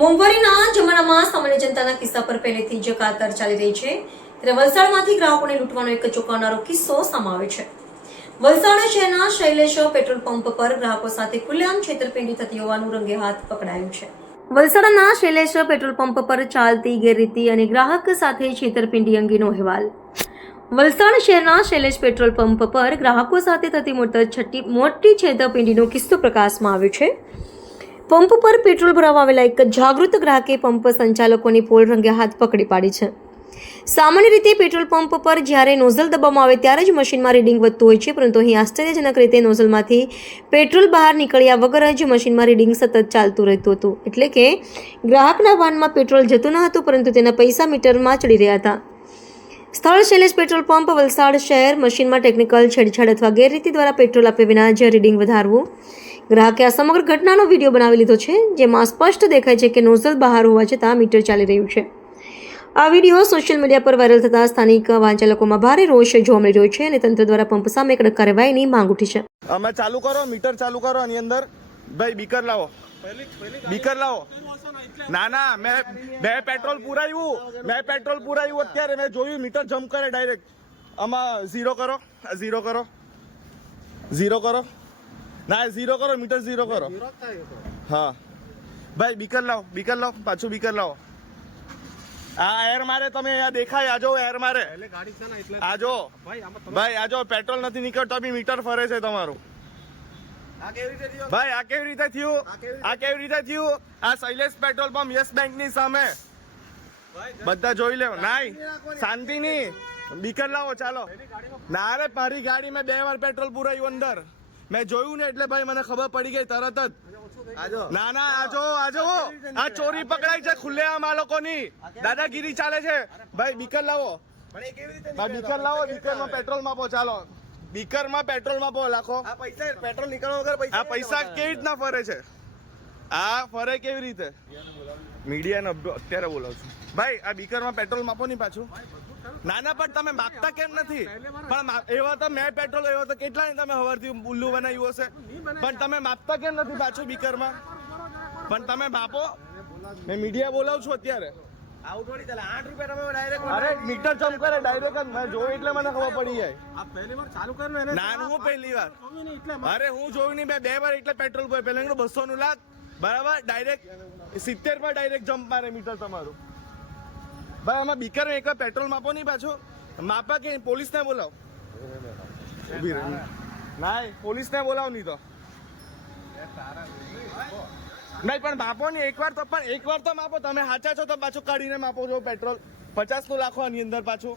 મોંઘવારીના જમાનામાં સામાન્ય જનતાના કિસ્સા પર પહેલેથી જ કાતર ચાલી રહી છે ત્યારે વલસાડમાંથી ગ્રાહકોને લૂંટવાનો એક ચોંકાવનારો કિસ્સો સામે આવ્યો છે। વલસાડ શહેરના શૈલેષ પેટ્રોલ પંપ પર ગ્રાહકો સાથે ખુલ્લેઆમ છેતરપિંડી થતી હોવાનું રંગે હાથ પકડાયું છે। વલસાડના શૈલેષ પેટ્રોલ પંપ પર ચાલતી ગેરરીતિ અને ગ્રાહક સાથે છેતરપિંડી અંગેનો અહેવાલ। વલસાડ શહેરના શૈલેષ પેટ્રોલ પંપ પર ગ્રાહકો સાથે થતી મોટી છેતરપિંડીનો કિસ્સો પ્રકાશમાં આવ્યો છે। પંપ પર પેટ્રોલ ભરાવવા આવેલા એક જાગૃત ગ્રાહકે પંપ સંચાલકોની પોલ રંગે હાથ પકડી પાડી છે। સામાન્ય રીતે પેટ્રોલ પંપ પર જ્યારે નોઝલ દબાવવામાં આવે ત્યારે જ મશીનમાં રીડિંગ વધતું હોય છે, પરંતુ અહીં આશ્ચર્યજનક રીતે નોઝલમાંથી પેટ્રોલ બહાર નીકળ્યા વગર જ મશીનમાં રીડિંગ સતત ચાલતું રહેતું હતું। એટલે કે ગ્રાહકના વાહનમાં પેટ્રોલ જતું ન હતું, પરંતુ તેના પૈસા મીટરમાં ચડી રહ્યા હતા। સ્થળ શૈલેષ પેટ્રોલ પંપ, વલસાડ શહેર। મશીનમાં ટેકનિકલ છેડછાડ અથવા ગેરરીતિ દ્વારા પેટ્રોલ આપ્યા વિના જ રીડિંગ વધારવું। ગ્રાહકે આ સમગ્ર ઘટનાનો વિડીયો બનાવી લીધો છે, જેમાં સ્પષ્ટ દેખાય છે કે નોઝલ બહાર હોવા છતાં મીટર ચાલી રહ્યું છે। આ વિડીયો સોશિયલ મીડિયા પર વાયરલ થતાં સ્થાનિક વાહન ચાલકોમાં ભારે રોષ જોવા મળી રહ્યો છે અને તંત્ર દ્વારા પંપ સામે કડક કાર્યવાહીની માંગ ઉઠી છે। અમે ચાલુ કરો, મીટર ચાલુ કરો, આની અંદર ભાઈ બીકર લાવો, બીકર લાવો। ના મેં પેટ્રોલ પુરાયું અત્યારે મેં જોયું મીટર જમ્પ કરે ડાયરેક્ટ। આમાં ઝીરો કરો, ઝીરો કરો ના, ઝીરો કરો, મીટર ઝીરો કરો। હા ભાઈ બીકર લાવો, પાછું બીકર લાવો। આ એર મારે, તમે અહીંયા દેખાય, આજો એર મારે, આજો ભાઈ, આજો પેટ્રોલ નથી નીકળતો બી મીટર ફરે છે તમારું। ભાઈ આ કેવી રીતે થયું? આ Shailesh petrol pump yes bank ની સામે, બધા જોઈ લેવો। નાઈ શાંતિ ની, બીકર લાવો, ચાલો। ના રે, મારી ગાડી મેં 2 વાર પેટ્રોલ પુરાયું અંદર, મેં જોયું ને એટલે ભાઈ મને ખબર પડી ગઈ તરત જ। ના આજો, આ ચોરી પકડાઈ છે ખુલ્લેઆમ, આ લોકોની દાદાગીરી ચાલે છે। ભાઈ બીકર લાવો, બીકરમાં પેટ્રોલ માપો, ચાલો। બીકરમાં પેટ્રોલ માપો, લાખો। આ પૈસા પેટ્રોલ નીકળવા વગર આ પૈસા કેવી રીતના ફરે છે? આ ફરે કેવી રીતે? મીડિયાને અત્યારે બોલાવું છું ભાઈ। આ બીકરમાં પેટ્રોલ માપો નહીં પાછું। ના પણ તમે માપતા કેમ નથી? પણ એવા તો મેં પેટ્રોલ, એવા તો કેટલા તમે હવારથી ઉલ્લુ બનાવ્યું હશે, પણ તમે માપતા કેમ નથી પાછું બીકરમાં? પણ તમે માપો, મેં મીડિયા બોલાવું છું અત્યારે। આવું થોડી ચાલે, 8 રૂપિયા તમે ડાયરેક્ટ, અરે મીટર જમ્પ કરે ડાયરેક્ટ જ, મેં જોયું એટલે મને ખબર પડી જાય। આ પહેલી વાર ચાલુ કર્યું એને? ના, હું પહેલી વાર, અરે હું જોયું નહીં, મેં 2 વાર એટલે પેટ્રોલ પર પહેલા 200 નું લાખ, બરાબર, ડાયરેક્ટ 70 પર ડાયરેક્ટ જમ્પ મારે મીટર તમારું। ભાઈ આમાં બીકર એક પેટ્રોલ માપો નહીં પાછું, માપા કે પોલીસને બોલાવો। ના, પોલીસને બોલાવો નહીં તો નહીં, પણ માપો નહીં એકવાર તો, પણ એકવાર તો માપો। તમે સાચા છો તો પાછું કાઢીને માપો છો પેટ્રોલ। 50 નું લાખો આની અંદર પાછું।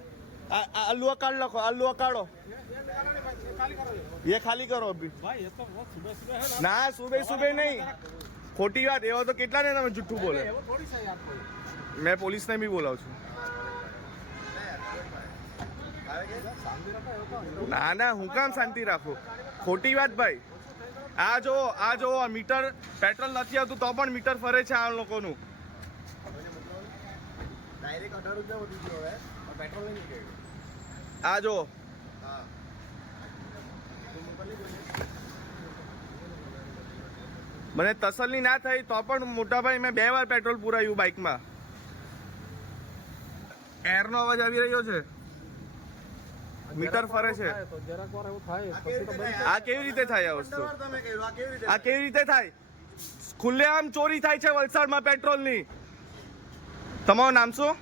આલુ કાર્ડ લખો, આલુ કાઢો, ये खाली करो अभी। ना सुबह नहीं, खोटी बात। एवा तो કેટલા ને તમે જુઠ્ઠું બોલે। मैं पुलिस ने भी बोला છું। ના હું કામ શાંતિ રાખું? ખોટી વાત ભાઈ। આ જો આ મીટર પેટ્રોલ નથી આવતું તો પણ મીટર ફરે છે આ લોકોનું। ડાયરેક્ટ 18 રૂપિયા વધી ગયો હવે, પેટ્રોલ નહીં નીકળ્યું। આ જો મને તસલ્લી ના થઈ તો પણ મોટા ભાઈ મેં 2 વાર પેટ્રોલ પુરાયું બાઇકમાં। એરનો અવાજ આવી રહ્યો છે, મીટર ફરે છે। આ કેવી રીતે થાય? આ વસ્તુ આ કેવી રીતે થાય? ખુલ્લેઆમ ચોરી થાય છે વલસાડમાં પેટ્રોલની। તમારું નામ શું?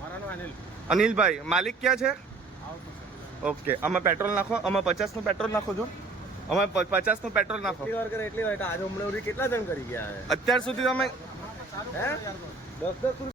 મારું નામ અનિલભાઈ। માલિક ક્યાં છે? ઓકે, આમાં પેટ્રોલ નાખો, આમાં 50 નું પેટ્રોલ નાખો છો, અમે 50 નું પેટ્રોલ નાખો। એટલી વાર આજે હમણાં કેટલા જણ કરી ગયા અત્યાર સુધી તમે? 10 10